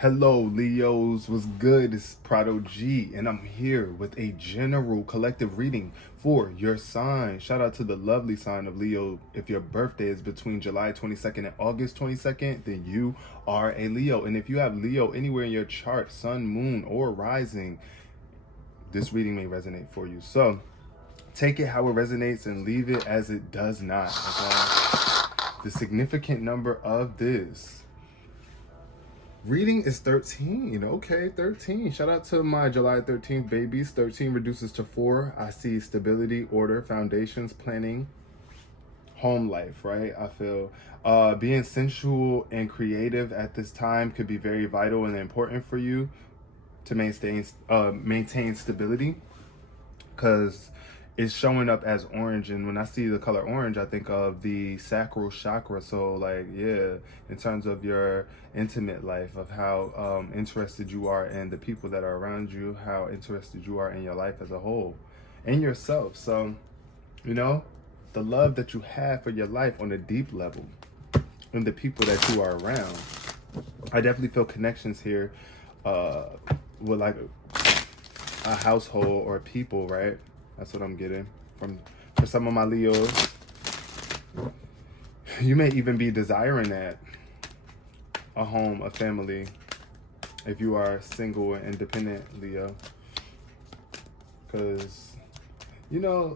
Hello, Leos. What's good? It's Prado G, and I'm here with a general collective reading for your sign. Shout out to the lovely sign of Leo. If your birthday is between July 22nd and August 22nd, then you are a Leo. And if you have Leo anywhere in your chart, sun, moon, or rising, this reading may resonate for you. So take it how it resonates and leave it as it does not. Okay? The significant number of this reading is 13. Okay, 13. Shout out to my July 13th babies. 13 reduces to 4. I see stability, order, foundations, planning, home life, right? I feel being sensual and creative at this time could be very vital and important for you to maintain stability, because it's showing up as orange, and when I see the color orange I think of the sacral chakra. So like, yeah, in terms of your intimate life, of how interested you are in the people that are around you, how interested you are in your life as a whole and yourself. So you know, the love that you have for your life on a deep level and the people that you are around. I definitely feel connections here with like a household or people, right? That's what I'm getting from for some of my Leos. You may even be desiring that, a home, a family, if you are single and independent, Leo. Because, you know,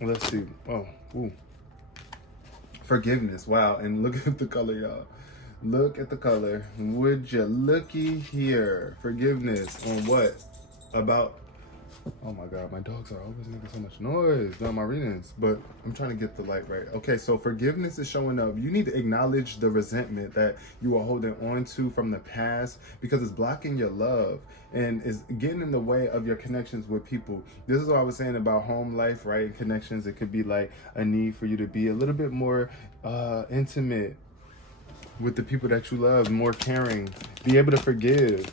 let's see. Oh, ooh. Forgiveness. Wow. And look at the color, y'all. Look at the color. Would you looky here? Forgiveness on what? About, oh my God, my dogs are always making so much noise during my readings, but I'm trying to get the light right. Okay, so forgiveness is showing up. You need to acknowledge the resentment that you are holding on to from the past, because it's blocking your love and is getting in the way of your connections with people. This is what I was saying about home life, right? Connections. It could be like a need for you to be a little bit more intimate with the people that you love, more caring, be able to forgive.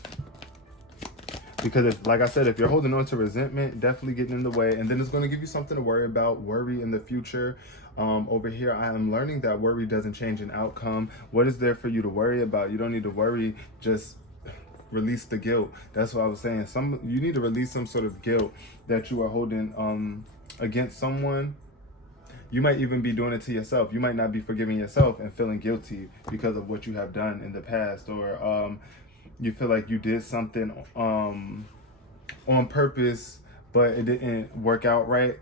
Because if, like I said, if you're holding on to resentment, definitely getting in the way, and then it's going to give you something to worry about, worry in the future. Over here, I am learning that worry doesn't change an outcome. What is there for you to worry about? You don't need to worry, just release the guilt. That's what I was saying. You need to release some sort of guilt that you are holding against someone. You might even be doing it to yourself. You might not be forgiving yourself and feeling guilty because of what you have done in the past, or you feel like you did something on purpose, but it didn't work out right.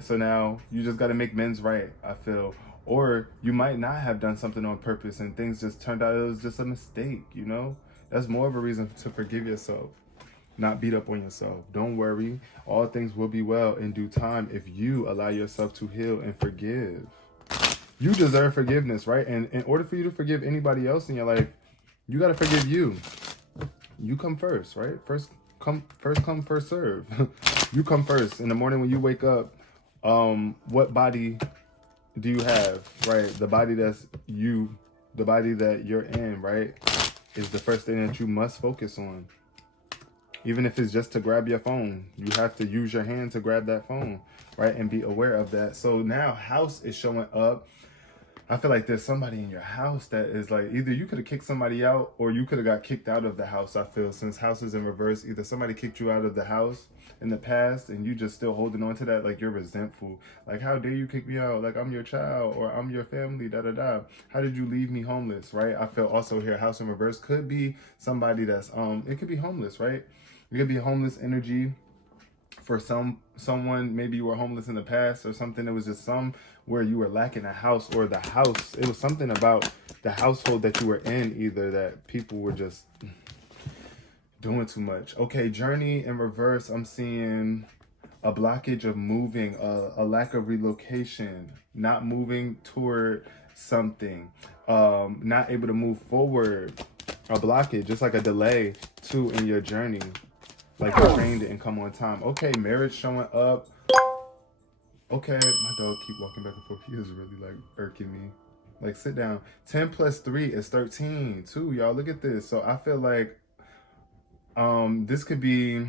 So now you just got to make men's right, I feel. Or you might not have done something on purpose and things just turned out it was just a mistake, That's more of a reason to forgive yourself. Not beat up on yourself. Don't worry. All things will be well in due time if you allow yourself to heal and forgive. You deserve forgiveness, right? And in order for you to forgive anybody else in your life, you got to forgive you. You come first, right? First come, first serve. You come first. In the morning when you wake up, what body do you have, right? The body that's you, the body that you're in, right, is the first thing that you must focus on. Even if it's just to grab your phone, you have to use your hand to grab that phone, right? And be aware of that. So now house is showing up. I feel like there's somebody in your house that is like, either you could have kicked somebody out or you could have got kicked out of the house. I feel, since house is in reverse, either somebody kicked you out of the house in the past and you just still holding on to that, like you're resentful. Like, how dare you kick me out? Like, I'm your child, or I'm your family, da-da-da. How did you leave me homeless, right? I feel also here, house in reverse could be somebody that's, it could be homeless, right? It could be homeless energy for someone. Maybe you were homeless in the past or something. It was just where you were lacking a house, or the house. It was something about the household that you were in, either that people were just doing too much. Okay, journey in reverse. I'm seeing a blockage of moving, a lack of relocation, not moving toward something, not able to move forward. A blockage, just like a delay too in your journey. Like the train didn't come on time. Okay, marriage showing up. Okay, my dog keep walking back and forth. He is really like irking me. Like, sit down. 10 plus 3 is 13 too, y'all. Look at this. So I feel like this could be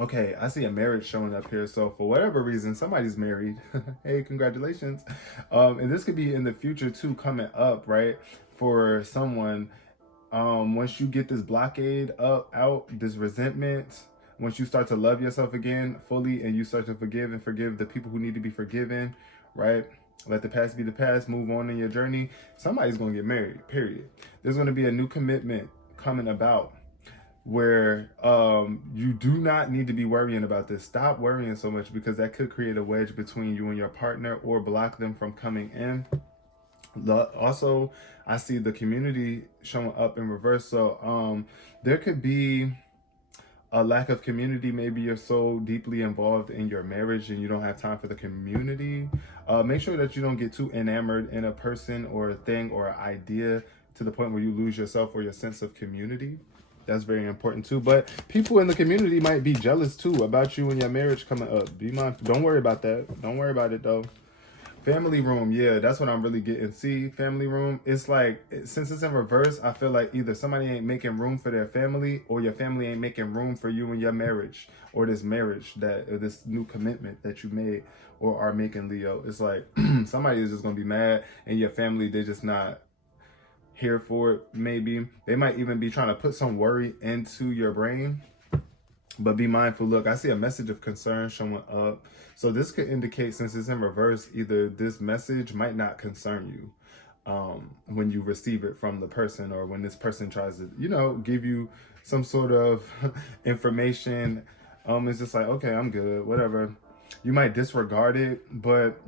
Okay, I see a marriage showing up here. So for whatever reason, somebody's married. Hey, congratulations. And this could be in the future too, coming up, right? For someone, once you get this blockade up out, this resentment, once you start to love yourself again fully and you start to forgive and forgive the people who need to be forgiven, right? Let the past be the past, move on in your journey. Somebody's gonna get married, period. There's gonna be a new commitment coming about where you do not need to be worrying about this. Stop worrying so much because that could create a wedge between you and your partner or block them from coming in. Also, I see the community showing up in reverse. So there could be a lack of community. Maybe you're so deeply involved in your marriage and you don't have time for the community. Make sure that you don't get too enamored in a person or a thing or an idea to the point where you lose yourself or your sense of community. That's very important too. But people in the community might be jealous too about you and your marriage coming up. Be mindful. Don't worry about that. Don't worry about it though. Family room, yeah, that's what I'm really getting. See, family room, it's like, since it's in reverse, I feel like either somebody ain't making room for their family or your family ain't making room for you and your marriage or this marriage or this new commitment that you made or are making, Leo. It's like somebody is just going to be mad and your family, they're just not here for it, maybe. They might even be trying to put some worry into your brain. But be mindful. Look, I see a message of concern showing up. So this could indicate, since it's in reverse, either this message might not concern you when you receive it from the person, or when this person tries to, give you some sort of information. It's just like, okay, I'm good, whatever. You might disregard it, but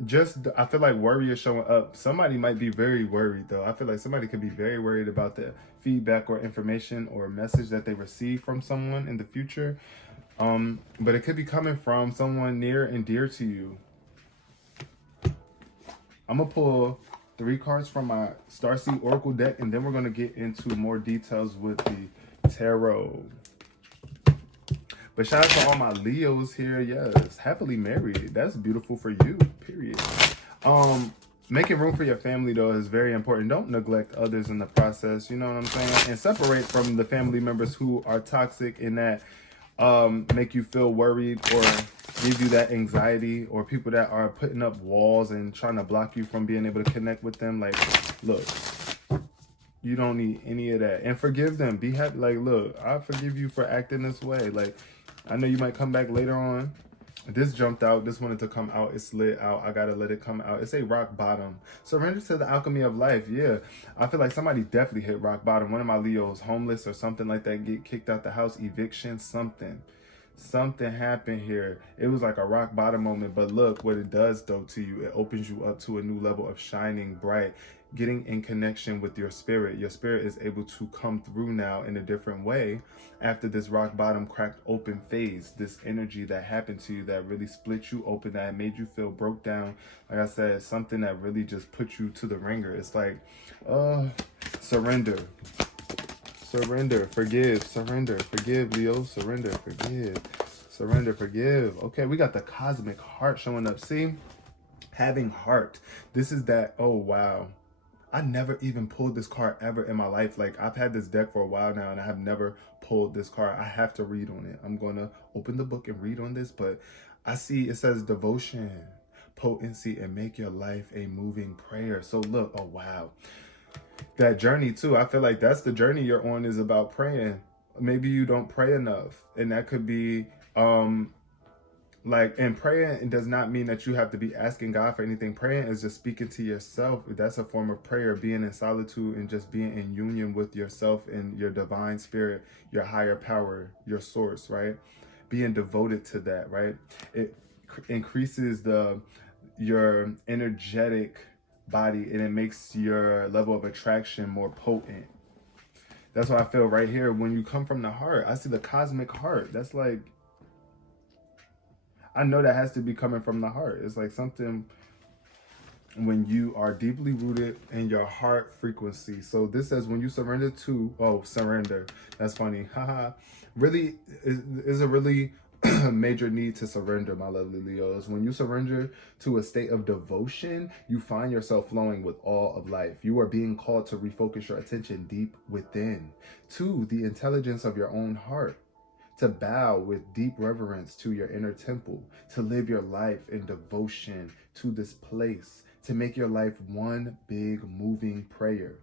I feel like worry is showing up. Somebody might be very worried though. I feel like somebody could be very worried about the feedback or information or message that they receive from someone in the future. But it could be coming from someone near and dear to you. I'm gonna pull 3 cards from my Starseed Oracle deck, and then we're gonna get into more details with the tarot. But shout out to all my Leos here. Yes, happily married. That's beautiful for you, period. Making room for your family, though, is very important. Don't neglect others in the process, you know what I'm saying? And separate from the family members who are toxic and that make you feel worried or give you that anxiety, or people that are putting up walls and trying to block you from being able to connect with them. Like, look, you don't need any of that. And forgive them. Be happy. Like, look, I forgive you for acting this way. Like, I know you might come back later on. This jumped out. This wanted to come out. It slid out. I gotta let it come out. It's a rock bottom. Surrender to the alchemy of life. Yeah. I feel like somebody definitely hit rock bottom. One of my Leos, homeless or something like that, get kicked out the house, eviction, something. Something happened here. It was like a rock bottom moment. But look what it does though to you. It opens you up to a new level of shining bright, getting in connection with your spirit. Your spirit is able to come through now in a different way after this rock bottom cracked open phase. This energy that happened to you that really split you open, that made you feel broke down. Like I said, something that really just put you to the ringer. It's like, surrender. Surrender, forgive, surrender, forgive, Leo, surrender, forgive, surrender, forgive. Okay, we got the cosmic heart showing up. See, having heart. This is that, oh, wow. I never even pulled this card ever in my life. Like, I've had this deck for a while now and I have never pulled this card. I have to read on it. I'm going to open the book and read on this, but I see it says devotion, potency, and make your life a moving prayer. So look, oh, wow. That journey too, I feel like that's the journey you're on, is about praying. Maybe you don't pray enough, and that could be and praying, it does not mean that you have to be asking God for anything. Praying is just speaking to yourself. That's a form of prayer, being in solitude and just being in union with yourself and your divine spirit, your higher power, your source, right? Being devoted to that, right? It increases your energetic body, and it makes your level of attraction more potent. That's what I feel right here. When you come from the heart, I see the cosmic heart. That's like, I know that has to be coming from the heart. It's like something when you are deeply rooted in your heart frequency. So this says when you surrender to, surrender. That's funny. Haha. Really is a really major need to surrender, my lovely Leos. When you surrender to a state of devotion, you find yourself flowing with all of life. You are being called to refocus your attention deep within, to the intelligence of your own heart, to bow with deep reverence to your inner temple, to live your life in devotion to this place, to make your life one big moving prayer.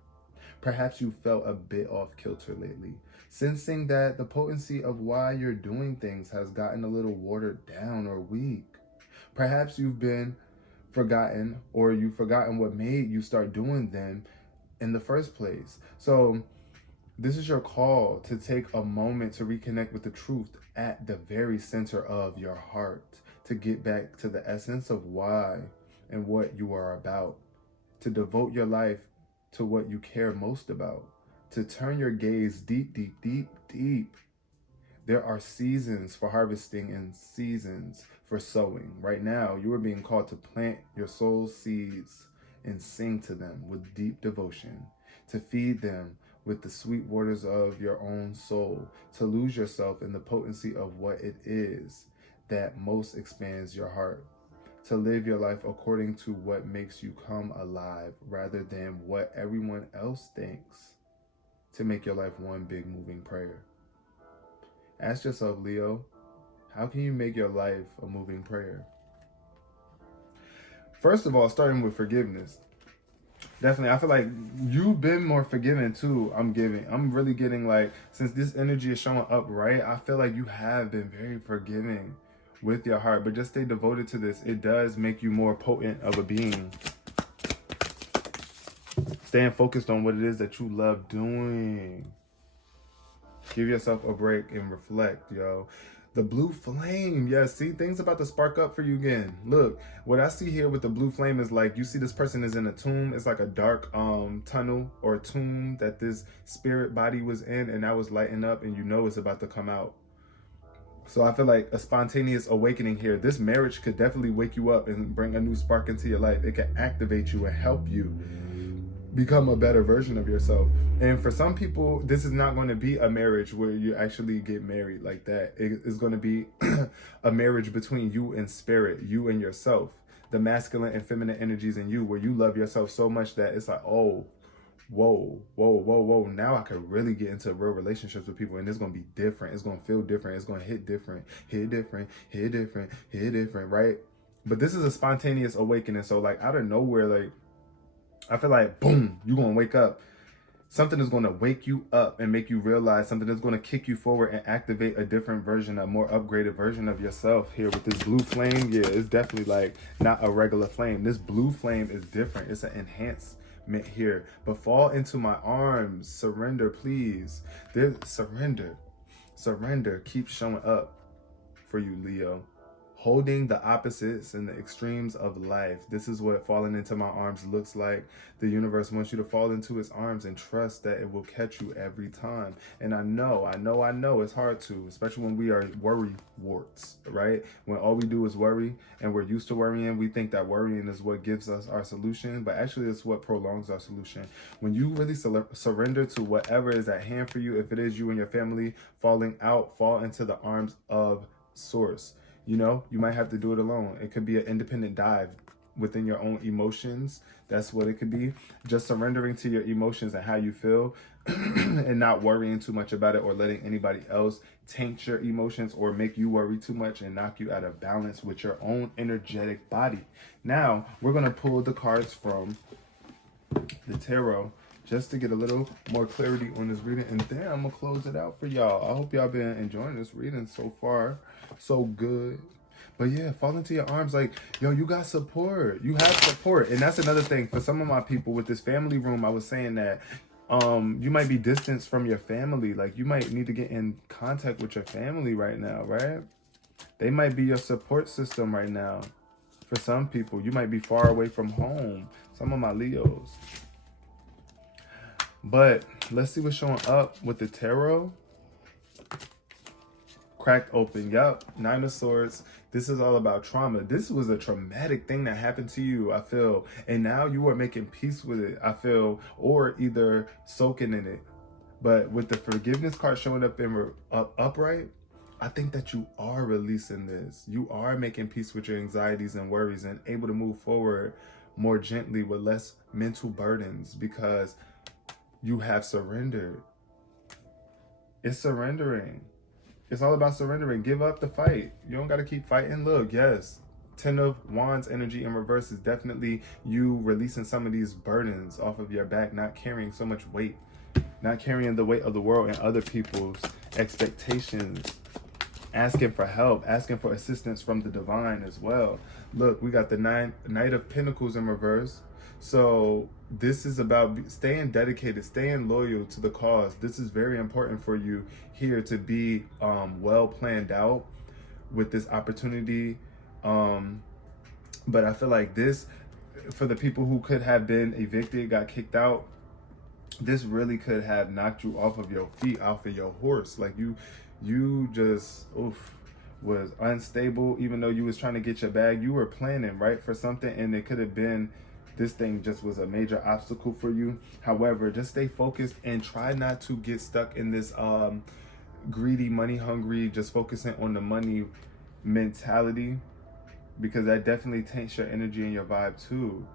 Perhaps you felt a bit off kilter lately, sensing that the potency of why you're doing things has gotten a little watered down or weak. Perhaps you've been forgotten, or you've forgotten what made you start doing them in the first place. So this is your call to take a moment to reconnect with the truth at the very center of your heart, to get back to the essence of why and what you are about, to devote your life to what you care most about, to turn your gaze deep, deep, deep, deep. There are seasons for harvesting and seasons for sowing. Right now, you are being called to plant your soul's seeds and sing to them with deep devotion, to feed them with the sweet waters of your own soul, to lose yourself in the potency of what it is that most expands your heart, to live your life according to what makes you come alive rather than what everyone else thinks, to make your life one big moving prayer. Ask yourself, Leo, how can you make your life a moving prayer? First of all, starting with forgiveness. Definitely, I feel like you've been more forgiving too. I'm really getting like, since this energy is showing up, right? I feel like you have been very forgiving with your heart, but just stay devoted to this. It does make you more potent of a being. Staying focused on what it is that you love doing. Give yourself a break and reflect, yo. The blue flame, yes, see, things about to spark up for you again. Look, what I see here with the blue flame is like, you see this person is in a tomb. It's like a dark tunnel or a tomb that this spirit body was in, and that was lighting up, and you know it's about to come out. So I feel like a spontaneous awakening here. This marriage could definitely wake you up and bring a new spark into your life. It can activate you and help you become a better version of yourself. And for some people, this is not going to be a marriage where you actually get married like that. It is going to be a marriage between you and spirit, you and yourself, the masculine and feminine energies in you, where you love yourself so much that it's like, oh, whoa, whoa, whoa, whoa. Now I could really get into real relationships with people, and it's going to be different. It's going to feel different. It's going to hit different, hit different, hit different, hit different, right? But this is a spontaneous awakening. So like out of nowhere, like, I feel like, boom, you're going to wake up. Something is going to wake you up and make you realize something that's going to kick you forward and activate a different version, a more upgraded version of yourself here with this blue flame. Yeah, it's definitely like not a regular flame. This blue flame is different. It's an enhancement here. But fall into my arms. Surrender, please. There's surrender. Surrender keeps showing up for you, Leo. Holding the opposites and the extremes of life. This is what falling into my arms looks like. The universe wants you to fall into its arms and trust that it will catch you every time. And I know it's hard to, especially when we are worry warts, right? When all we do is worry and we're used to worrying, we think that worrying is what gives us our solution, but actually it's what prolongs our solution. When you really surrender to whatever is at hand for you, if it is you and your family falling out, fall into the arms of Source. You know, you might have to do it alone. It could be an independent dive within your own emotions. That's what it could be. Just surrendering to your emotions and how you feel and not worrying too much about it or letting anybody else taint your emotions or make you worry too much and knock you out of balance with your own energetic body. Now, we're going to pull the cards from the tarot just to get a little more clarity on this reading, and then I'm gonna close it out for y'all. I hope y'all been enjoying this reading so far. So good. But yeah, fall into your arms. Like, yo, you got support. You have support. And that's another thing for some of my people with this family room. I was saying that you might be distanced from your family. Like, you might need to get in contact with your family right now, right? They might be your support system right now. For some people, you might be far away from home. Some of my Leos. But let's see what's showing up with the tarot. Cracked open. Yup. 9 of Swords. This is all about trauma. This was a traumatic thing that happened to you, I feel. And now you are making peace with it, I feel. Or either soaking in it. But with the forgiveness card showing up in upright, I think that you are releasing this. You are making peace with your anxieties and worries and able to move forward more gently with less mental burdens because you have surrendered. It's surrendering. It's all about surrendering. Give up the fight. You don't got to keep fighting. Look, yes, Ten of Wands energy in reverse is definitely you releasing some of these burdens off of your back, not carrying so much weight, not carrying the weight of the world and other people's expectations, asking for help, asking for assistance from the divine as well. Look, we got the Knight of Pentacles in reverse. So this is about staying dedicated, staying loyal to the cause. This is very important for you here to be well planned out with this opportunity. But I feel like this, for the people who could have been evicted, got kicked out, this really could have knocked you off of your feet, off of your horse. Like you just was unstable. Even though you was trying to get your bag, you were planning right for something, and it could have been this thing just was a major obstacle for you. However, just stay focused and try not to get stuck in this greedy, money hungry, just focusing on the money mentality, because that definitely taints your energy and your vibe too.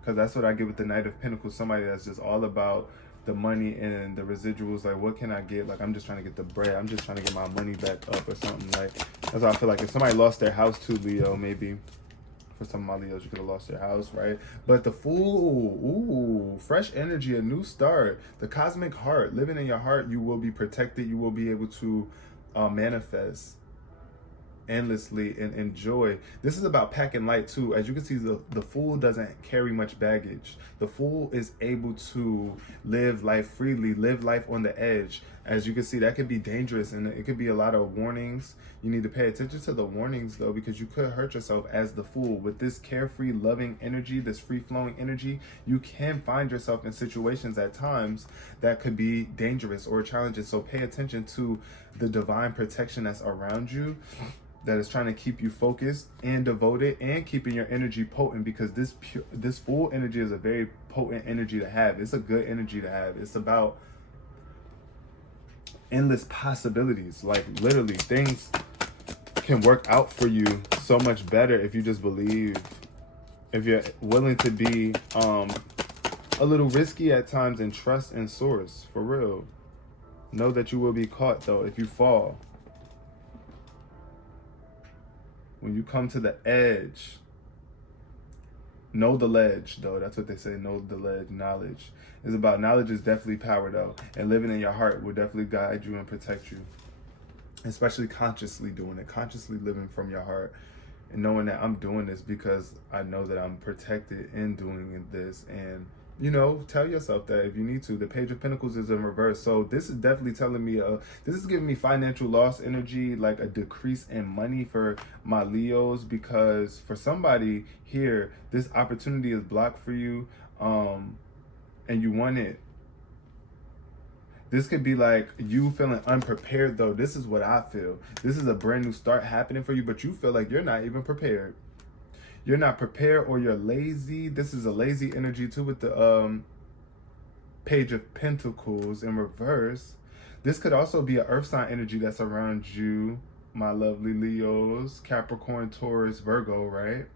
Because that's what I get with the Knight of Pentacles, somebody that's just all about the money and the residuals. Like, what can I get? Like, I'm just trying to get the bread. I'm just trying to get my money back up or something. Like, that's how I feel like. If somebody lost their house too, Leo, maybe for some of my Leos, you could have lost your house, right? But the Fool, ooh, fresh energy, a new start. The Cosmic Heart, living in your heart, you will be protected. You will be able to manifest endlessly and enjoy. This is about packing light too. As you can see, the Fool doesn't carry much baggage. The Fool is able to live life freely, live life on the edge. As you can see, that could be dangerous, and it could be a lot of warnings. You need to pay attention to the warnings though, because you could hurt yourself as the Fool. With this carefree, loving energy, this free-flowing energy, you can find yourself in situations at times that could be dangerous or challenging. So pay attention to the divine protection that's around you, that is trying to keep you focused and devoted and keeping your energy potent, because this Fool energy is a very potent energy to have. It's a good energy to have. It's about endless possibilities. Like, literally, things can work out for you so much better if you just believe, if you're willing to be a little risky at times and trust in source, for real. Know that you will be caught though if you fall. When you come to the edge, know the ledge though. That's what they say, know the ledge. Knowledge is about, knowledge is definitely power though, and living in your heart will definitely guide you and protect you, especially consciously doing it, consciously living from your heart and knowing that I'm doing this because I know that I'm protected in doing this. And you know, tell yourself that if you need to. The Page of Pentacles is in reverse. So this is definitely telling me, this is giving me financial loss energy, like a decrease in money for my Leos, because for somebody here, this opportunity is blocked for you, and you want it. This could be like you feeling unprepared though. This is what I feel. This is a brand new start happening for you, but you feel like you're not even prepared. You're not prepared, or you're lazy. This is a lazy energy too with the Page of Pentacles in reverse. This could also be an earth sign energy that's around you, my lovely Leos, Capricorn, Taurus, Virgo, right?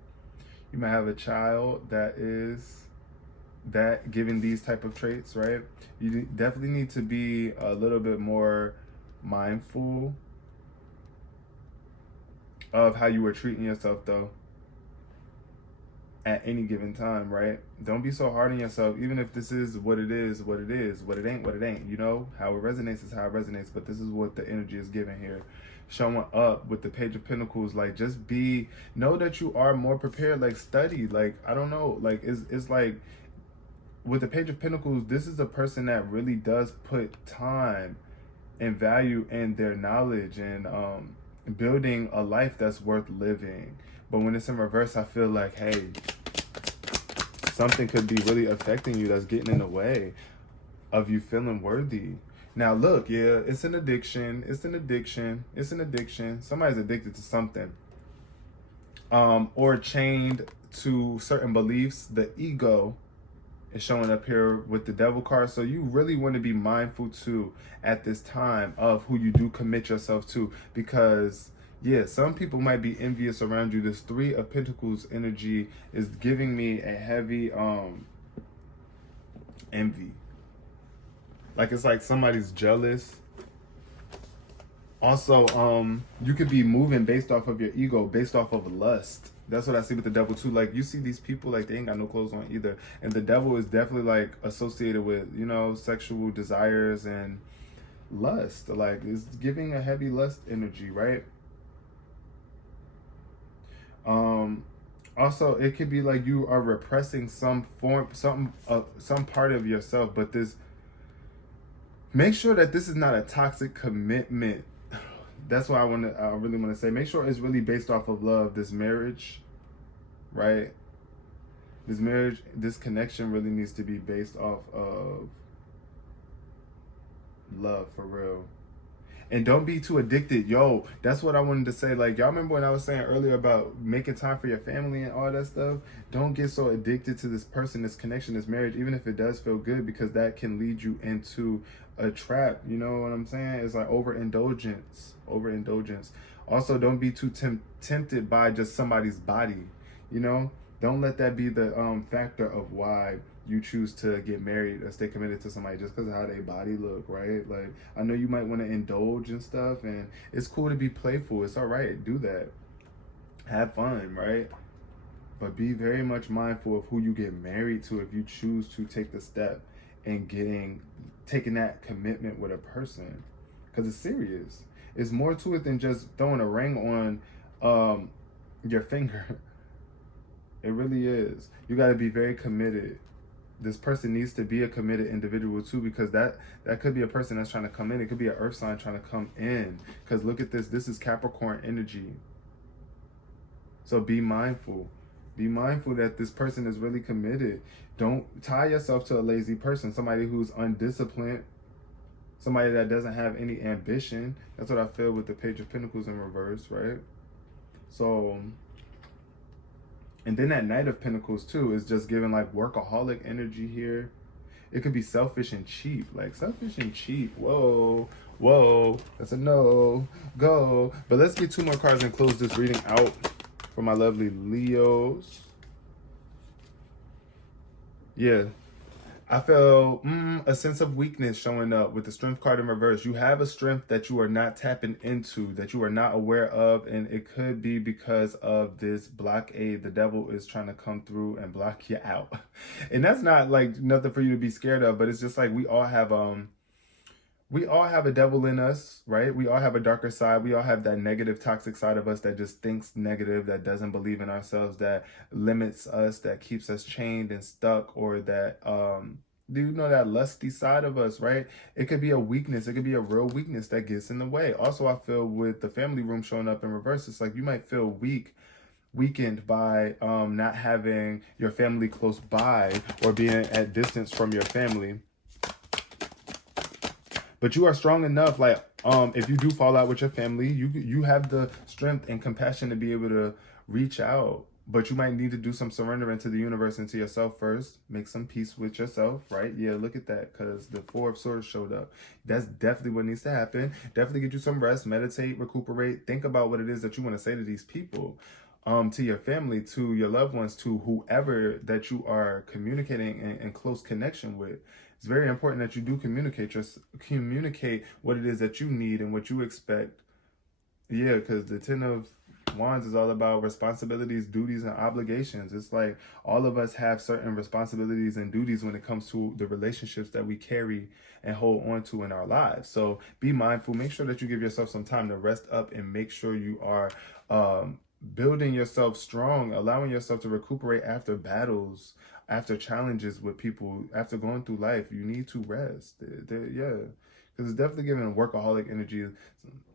You might have a child that is giving these type of traits, right? You definitely need to be a little bit more mindful of how you were treating yourself though at any given time, right? Don't be so hard on yourself, even if this is what it is, what it is, what it ain't, you know? How it resonates is how it resonates, but this is what the energy is giving here. Showing up with the Page of Pentacles, like, just know that you are more prepared, like, study, like, I don't know, like, it's like, with the Page of Pentacles, this is a person that really does put time and value in their knowledge and building a life that's worth living. But when it's in reverse, I feel like, hey, something could be really affecting you that's getting in the way of you feeling worthy. Now, look, yeah, it's an addiction. It's an addiction. It's an addiction. Somebody's addicted to something. Or chained to certain beliefs. The ego is showing up here with the Devil card. So you really want to be mindful, too, at this time of who you do commit yourself to. Because yeah, some people might be envious around you. This Three of Pentacles energy is giving me a heavy envy. Like, it's like somebody's jealous Also, you could be moving based off of your ego, based off of lust. That's what I see with the devil too. Like, you see these people, like, they ain't got no clothes on either, and the devil is definitely like associated with, you know, sexual desires and lust. Like, it's giving a heavy lust energy, right? Um, Also, it could be like you are repressing some form, some part of yourself, but this, make sure that this is not a toxic commitment. That's what I really want to say. Make sure it's really based off of love. This marriage, right? This marriage, this connection really needs to be based off of love for real. And don't be too addicted. Yo, that's what I wanted to say. Like, y'all remember when I was saying earlier about making time for your family and all that stuff? Don't get so addicted to this person, this connection, this marriage, even if it does feel good, because that can lead you into a trap. You know what I'm saying? It's like overindulgence. Overindulgence. Also, don't be too tempted by just somebody's body. You know? Don't let that be the factor of why you choose to get married or stay committed to somebody just because of how their body look, right? Like, I know you might want to indulge and stuff, and it's cool to be playful. It's all right, do that, have fun, right? But be very much mindful of who you get married to if you choose to take the step and taking that commitment with a person, because it's serious. It's more to it than just throwing a ring on your finger. It really is. You got to be very committed. This person needs to be a committed individual too, because that could be a person that's trying to come in. It could be an earth sign trying to come in, because look at this. This is Capricorn energy. So be mindful. Be mindful that this person is really committed. Don't tie yourself to a lazy person, somebody who's undisciplined, somebody that doesn't have any ambition. That's what I feel with the Page of Pentacles in reverse, right? So, and then that Knight of Pentacles too is just giving like workaholic energy here. It could be selfish and cheap. Like, selfish and cheap. Whoa, whoa. That's a no. Go. But let's get 2 more cards and close this reading out for my lovely Leos. Yeah. I feel a sense of weakness showing up with the Strength card in reverse. You have a strength that you are not tapping into, that you are not aware of, and it could be because of this blockade. The devil is trying to come through and block you out. And that's not like nothing for you to be scared of, but it's just like we all have a devil in us, right? We all have a darker side. We all have that negative, toxic side of us that just thinks negative, that doesn't believe in ourselves, that limits us, that keeps us chained and stuck, or that, do you know, that lusty side of us, right? It could be a weakness. It could be a real weakness that gets in the way. Also, I feel with the family room showing up in reverse, it's like you might feel weakened by not having your family close by or being at distance from your family. But you are strong enough, like, if you do fall out with your family, you have the strength and compassion to be able to reach out. But you might need to do some surrendering to the universe and to yourself first. Make some peace with yourself, right? Yeah, look at that, because the 4 of Swords showed up. That's definitely what needs to happen. Definitely get you some rest, meditate, recuperate. Think about what it is that you want to say to these people, to your family, to your loved ones, to whoever that you are communicating in close connection with. It's very important that you do communicate what it is that you need and what you expect. Yeah, because the 10 of Wands is all about responsibilities, duties, and obligations. It's like all of us have certain responsibilities and duties when it comes to the relationships that we carry and hold on to in our lives. So be mindful. Make sure that you give yourself some time to rest up, and make sure you are building yourself strong, allowing yourself to recuperate after battles, after challenges with people, after going through life. You need to rest. Yeah, because it's definitely giving workaholic energy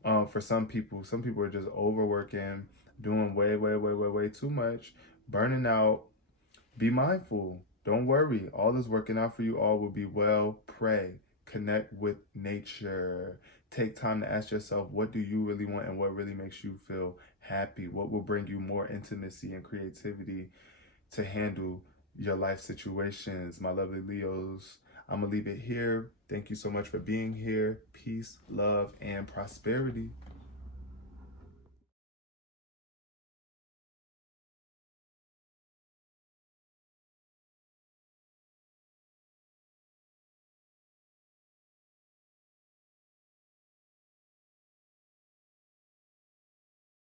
for some people. Some people are just overworking, doing way too much, burning out. Be mindful. Don't worry. All is working out for you. All will be well. Pray. Connect with nature. Take time to ask yourself, what do you really want and what really makes you feel happy? What will bring you more intimacy and creativity to handle your life situations? My lovely Leos, I'm going to leave it here. Thank you so much for being here. Peace, love, and prosperity.